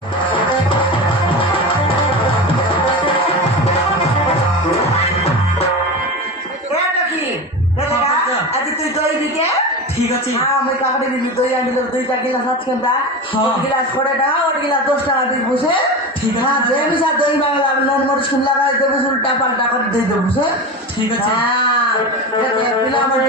ঠিক আছে আমি কাকড়ি দিবি দই আনিল 2টা গিলাস 7 টাকা গিলাস 20 টাকা ওর গিলাস 10 টাকা দিয়ে বসে ঠিক আছে হ্যাঁ যে মিশা দই বাংলা নন মরিচ ফুল লাগাই দেবো উল্টা পাল্টা করে দিয়ে দেবো বুঝে ঠিক আছে হ্যাঁ পিলা আমার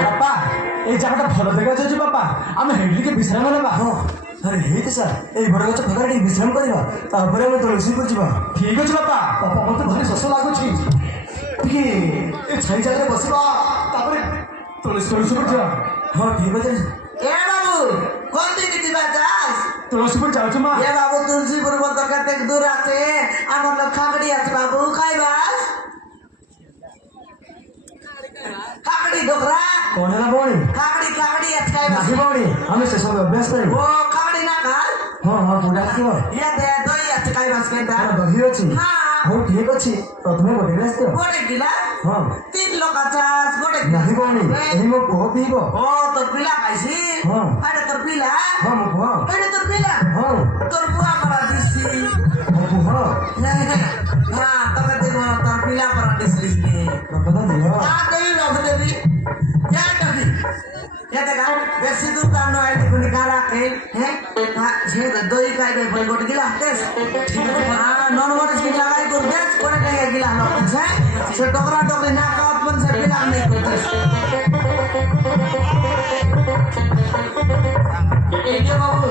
বাবা এই জায়গাটা ভালো দেখা যাচ্ছে বাবা আমি হেডলিকে বিশ্রাম নেবা আরে হেইতে স্যার এই বড় গছ ফাঁকা ଟିକେ বিশ্রাମ କରିବା ତାପରେ ଆମେ ତୁଳସୀପୁର ଯିବା ঠিক আছে বাবা ବାପା ମୋତେ ଭାରି ଶୋଷ ଲାଗୁଛି ଟିକେ ଏ ଛାଇ ଜାଗାରେ ବସିବା ତାପରେ তুলসীপুর যা ହଁ ଠିକ ଅଛି এ বাবু কোন দিকে দিবা চাস তুলসীপুর যাচ্ছ মা এ বাবু তুলসীপুর দরকার থেকে দূর আছে আমার লোক খাগড়ি আছে বাবু খাইবাস খাগড়ি ডোকরা କ'ଣ ହେଲା ଭଉଣୀ খাগড়ি আছে খাইবাস ନାହିଁ ଭଉଣୀ ଆମେ ସେସବୁ ଅଭ୍ୟାସ କରିବୁ ও খাগড়ি না খাস ହଁ ହଁ ପୁରା ଆସିବ ইয়া দে দই আছে খাইবাস কেনটা କ'ଣ ଦହି ଅଛି হ্যাঁ ହଉ ଠିକ ଅଛି ପ୍ରଥମେ ଗୋଟେ ଗ୍ଲାସ ଦିଅ গোটে গিলাস ହଁ 3 লোক আছাস গোটে ନାହିଁ ଭଉଣୀ ଏହି ମୋ ପୁଅ ପିଇବ ও তোর পিলা খাইছি ହଁ আরে তোর পিলা ହଁ ମୋ ପୁଅ আরে তোর পিলা ହଁ তোর বুয়া করা দিছি ମୋ ପୁଅ হ্যাঁ তোকে দেব তোর পিলা করা দিছি ବାପା ତ ଦିଅ হ্যাঁ দেবি বাবু দেবি যা দেবি যা দেখা বেশি দোকান নয় দেখুন গারা খেল হ্যাঁ সে দই খাইবে বই গোটে গিলাস দেশ ঠিক আছে হ্যাঁ নন মরিচ কি লাগাই কর বেশ করে টাকা গিলাস হ্যাঁ সে টকরা টকরি না খাওয়াত মন সে পিলা নেই করতেছ এই যে বাবু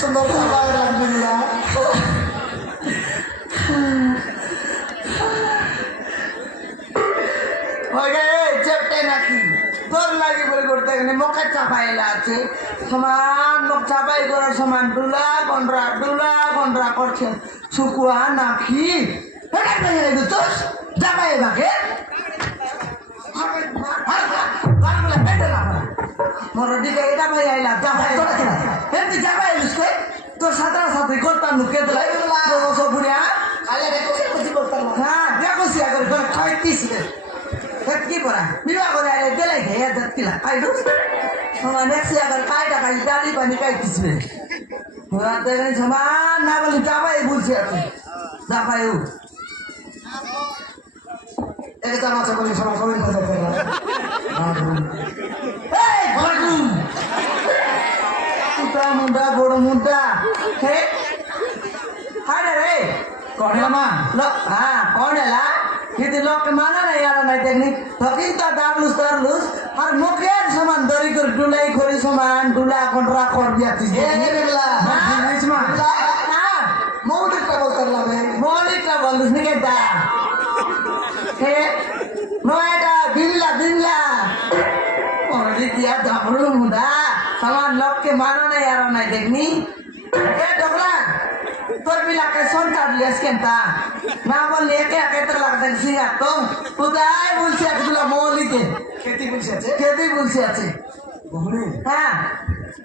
সুন্দর লাগবে না চেপটে নাকি তোর লাগে বলে করতে গেলে মুখে চাপাইলা আছে সমান মুখ চাপাই করে সমান ডুলা গন্ডরা করছে শুকুয়া নাকি তোর চাপাই বাকে মোর দিকে এটা ভাই আইলা চাপাই এমনি চাপাই লুসকে তোর সাঁতরা সাঁতরি করতাম নুকে দিলাই বুড়িয়া হ্যাঁ দেখো সিয়া করে খাইতিস কি করা বিবাহ করে আরে দিলাই খেয়ে যাচ্ছিলাম আইডু সমান একশো আবার কাইটা খাই ডালি পানি খাইতিস ওরা দেখেন সমান না বলি চাপাই বলছি আপনি চাপাই উ এটা মাছা বলি সবাই সবাই কথা বলে এই ঘরকুম পুটা মুন্ডা বড় মুন্ডা হে হারে রে कौन है माँ लोग हाँ कौन है ला यदि लोग के माना नहीं यार नहीं देखनी तो किन तो दाबलूस तरलूस हर मुख्य समान दरी कर डुलाई खोरी समान डुला कंट्रा कर दिया तीजे ये बेला नहीं माँ हाँ मौलिक ट्रबल कर ला भाई मौलिक ट्रबल उसने क्या दा हे नोएडा बिल्ला और दिया दाबलू मुंडा समान लोग के माना नहीं यार नहीं देखनी ए डोगला তোর বিলাকে সন্তান লিয়াসকেনতা না বললে একে একে তোর লাগতে সিগা তো কোথায় বলছি একগুলা মৌলিকে खेती বলছে আছে কেদি বলছি আছে বহুনি হ্যাঁ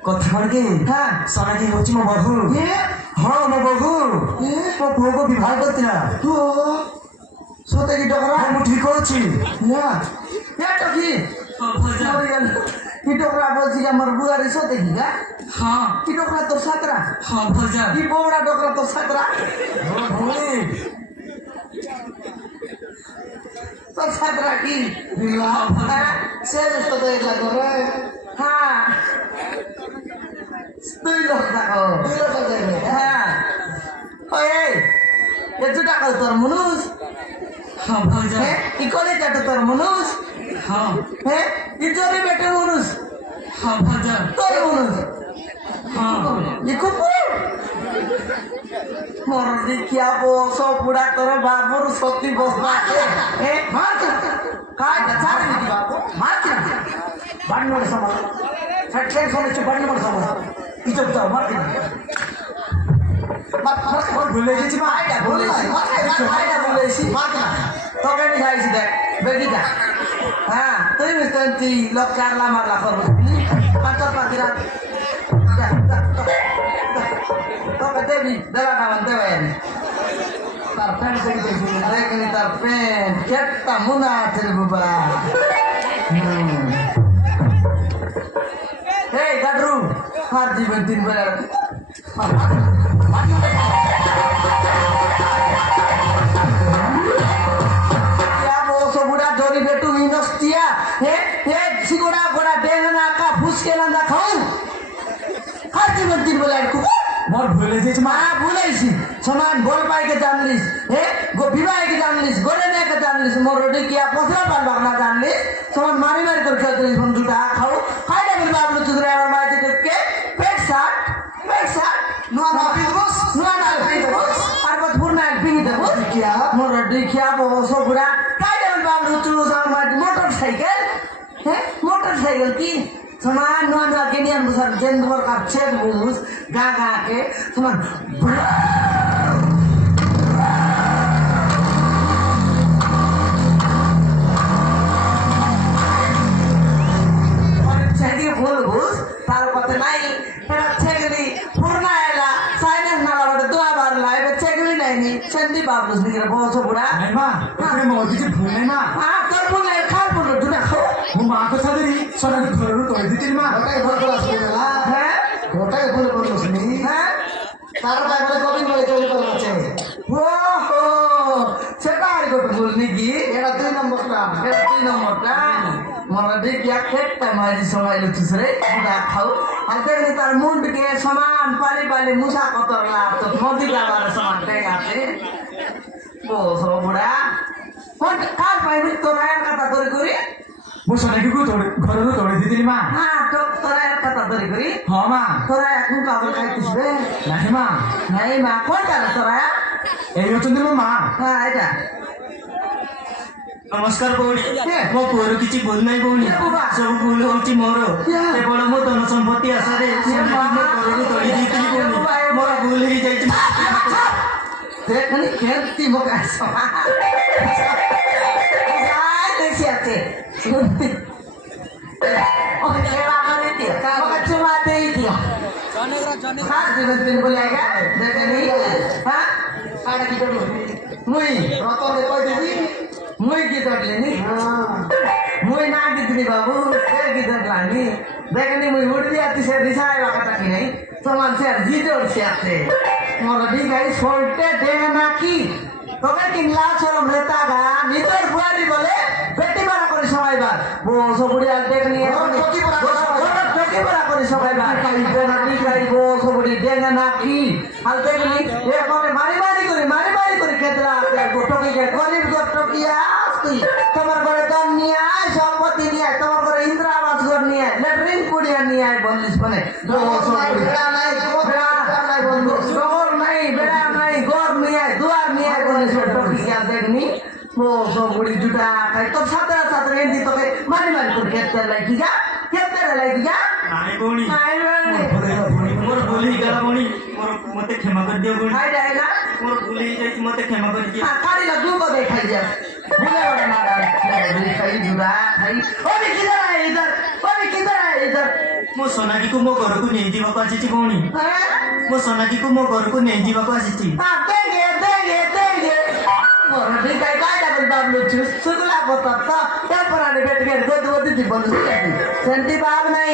কথা কଣ কি হ্যাঁ ସନାକି ହଉଛି ମୋ ବୋହୂ ଏ ହଁ ମୋ ବୋହୂ ମୋ ପୁଅକୁ ବିବାହ କରିଥିଲା তো সতে কি ডকরা ହଁ ମୁଁ ଠିକ ଅଛି হ্যাঁ এটা কি কি ডকরা বলছি আমার বুয়ারি সতে কি গা हाँ কি ডকরা তোর সাতরা हाँ भोजा কি বড়া ডকরা তোর সাতরা ଭଉଣୀ তোর ছাত্রা কি বিমলা হ্যাঁ সে দুষ্ট তো এগুলা করে হ্যাঁ তুই লোক থাকো তুই তো যাবে হ্যাঁ ওই এত টাকা তোর মানুষ হ্যাঁ ভাইজান হ্যাঁ ই করে যাতে তোর মানুষ হ্যাঁ হ্যাঁ ই তোরই বেটে মানুষ হ্যাঁ ভাইজান তোর মানুষ হ্যাঁ ই কুকুর মর দেখিয়া বস বুড়া তোর বাবুর সত্যি বসবা হ্যাঁ মার কাজ ছাড় নাকি বাবু মার বাড়ি মারে সমাজ ফ্যাক্টরি শুনেছি বাড়ি মারে সমাজ ইজ্জত দাও মার কিনা ভুলে গেছি মা আইডা বলেছি আইডা বলেছি মার কিনা তোকে আমি খাইছি দেখ বেদিটা হ্যাঁ তুই মিস্তান্তি লোক চারলা মারলা করবো পাঁচর পাঁচিরা তোকে দেবি দেলা নামান দেবে আমি তার ফ্যান থেকে দেখি দেখনি তার প্যান্ট কেটটা মুনা আছে রে বাবা এই গাডরু হার দিবেন 3 বেলা বুড়া দড়ি বেটু ইনস্তিয়া হে হে সিগোড়া গোড়া বেগনা কা ফুসকেলা না খাও হার দিবেন 3 বেলা মোর ভুলে গেছি মা মা ভুলাইছি সমান গোল পাইকে জানলিস হে বিবাহকে জানলিস গোলে নেকে জানলিস মোর রোডে কিয়া পছরা পারবা না জানলিস সমান মারি মারি করে খেলতিস বন্ধুটা খাও খাইটা বলবা আপনি তুদরে আমার মাঝে কে পেট শার্ট নোয়া না পিবস আর বাদ বুরনা পিনি দেব কিয়া মোর রোডে কিয়া বস বুড়া খাইটা বলবা আপনি তুদরে আমার মাঝে মোটরসাইকেল হ্যাঁ মোটরসাইকেল কি সমান নোয়া নোয়া কেনিয়ান বুঝার জেন তোমার কাছে বুঝ গা গা के সমান ছেড়ে ফুল বুঝ তার কথা নাই এরা ছেগড়ি পূর্ণা এলা সাইলেন্স না লাবড়ে দোয়া বারলা এবার ছেগড়ি নাইনি সন্ধি বাবুস নিকে বসো বুড়া নাই মা এখানে মোর কিছু ভুল নাই মা তোর বলে খাল বলো দুটা খাও মো মা তো সাদরি সোনা ঘরରୁ তৈ দিতিল মা ওটাই ভুল করে আসবে না হ্যাঁ ওটাই ভুল করে শুনি হ্যাঁ তার ভাই বলে কবি বলে তৈরি করে আছে ওহো সেটা আর কত ভুল নাকি এটা 2 নম্বরটা এটা 2 নম্বরটা মনে দেখি একটা মাঝি সবাই লুচুসরে বুড়া খাও আর দেখলি তার মুন্ডকে সমান পালি পালি মুসা কতরলা তো নদী যাবার সমান দেখাতে বসো বুড়া কোন কার পাইবি তোরা এর কথা ধরে করি মো সোনাকে ঘরରୁ তৈ দিতিল মা হ্যাঁ তো তোরা এর কথা ধরে করি ହଁ মা তোরা এখন কাউকে খাইতিস রে ନାହିଁ মা নাই মা কোন জানা তোরা ଏଇ ଅଛନ୍ତି ମୋ ମା হ্যাঁ এটা ନମସ୍କାର ଭଉଣୀ କିଏ? ମୋ ପୁଅର କିଛି ଭୁଲ ନାହିଁ ଭଉଣୀ କିଏ ବାବା? ସବୁ ଭୁଲ ହଉଛି ମୋର କିଏ? କେବଳ ମୋ ଧନ ସମ୍ପତ୍ତି ଆଶାରେ କିଏ ମୋ ବାବା? ଘରକୁ ତଳି ଦେଇଥିଲି କିଏ ଭଉଣୀ ବାବା? ମୋର ଭୁଲ ହେଇଯାଇଛି দেখনি খেলতি মোক দেখি আছে চুমা দেই দিয়া সাত দিন বলে আগে দেখেনি হ্যাঁ কাটা কি করব মুই রতনে কই দিবি মুই কি ধরলেনি মুই না দিদি বাবু ফের কি ধরলানি দেখেনি মুই উঠবি আর সে দিশায় বাকাটা কি নাই তোমার সে জিতে উঠছে আছে মোর দিঘাই সল্টে দেহে না কি তোকে কিনলা চরম লেতা গা নিজের বুড়ারি বলে পেটি পাড়া করে সবাইবার বসো বুড়ি আর দেখনি টকি পাড়া করে সবাইবার। টকি পাড়া করে সবাইবার খাইবে না কি খাই বসো বুড়ি দেহে না কি আর দেখনি এরকম মারি করে খেতরা টকি কে গরিব টকিয়া তুই তোমার ঘরে দম নিয়ে আয় সম্পত্তি নিয়ে আয় তোমার ঘরে ইন্দিরা আবাস ঘর নিয়ে আয় ল্যাট্রিন কুড়িয়া নিয়ে আয় বলিস মানে বসো বুড়ি বেড়া নাই বেড়া নাই বন্ধু শহর নাই বেড়া নাই ঘর নিয়ে আয় দুয়ার নিয়ে আয় বলিস টকি কে দেখনি বসো বুড়ি জুটা খাই তোর সাথে এমনি তোকে মারি করে খেতে লাগি যা ନାଇଁ ଭଉଣୀ ନାଇଁ ଭଉଣୀ। ମୋର ଭୁଲ ହେଇଗଲା ଭଉଣୀ ମତେ କ୍ଷମା କରିଦିଅ ଭଉଣୀ ଖାଇ ଯାଇନା ମୋର ଭୁଲ ହେଇଯାଇଛି ମତେ କ୍ଷମା କରିଦିଅ কাড়ি না দুটো দেখাই যা ভুলে ওটা মারা খাই জুড়া খাই ওরে কিধর আয় ইধর ମୋ সোନାଜୀକୁ ମୋ ଘରକୁ ନେଇଯିବାକୁ ଆସିଛି ଭଉଣୀ ମୋ সোনাଜୀକୁ ମୋ ଘରକୁ ନେଇଯିବାକୁ ଆସିଛି দেগে মোর ঠিক কাই কাই সাইজ বাবলু সুগুলা কথা তো টেম্পোরারি বেটিকে গতি জীবন সেন্টি বাব নাই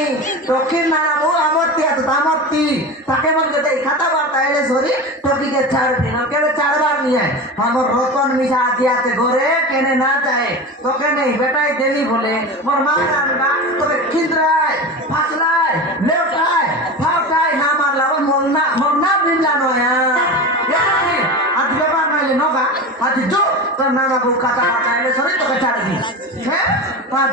দক্ষিণ নানাবু আমর্তি আছে আমর্তি তাকে মনে দেই খাতা বার্তা এলে সরি টপিকে ছাড় দিন কেন ছাড়বার নিয়ে আমার রতন মিশা দিয়াতে ঘরে কেনে না যায় তোকে নেই বেটাই দেলি বলে মোর মা রান্না তোকে খিন্দ্রায় ফাসলায় লেউটায় ফাউটায় না মারলা মোর না বিনলা নয় আজ ব্যাপার নাইলে নগা আজ জো তোর নানা বউ খাতা বার্তা এলে সরি তোকে ছাড় দিন হ্যাঁ পাঁচ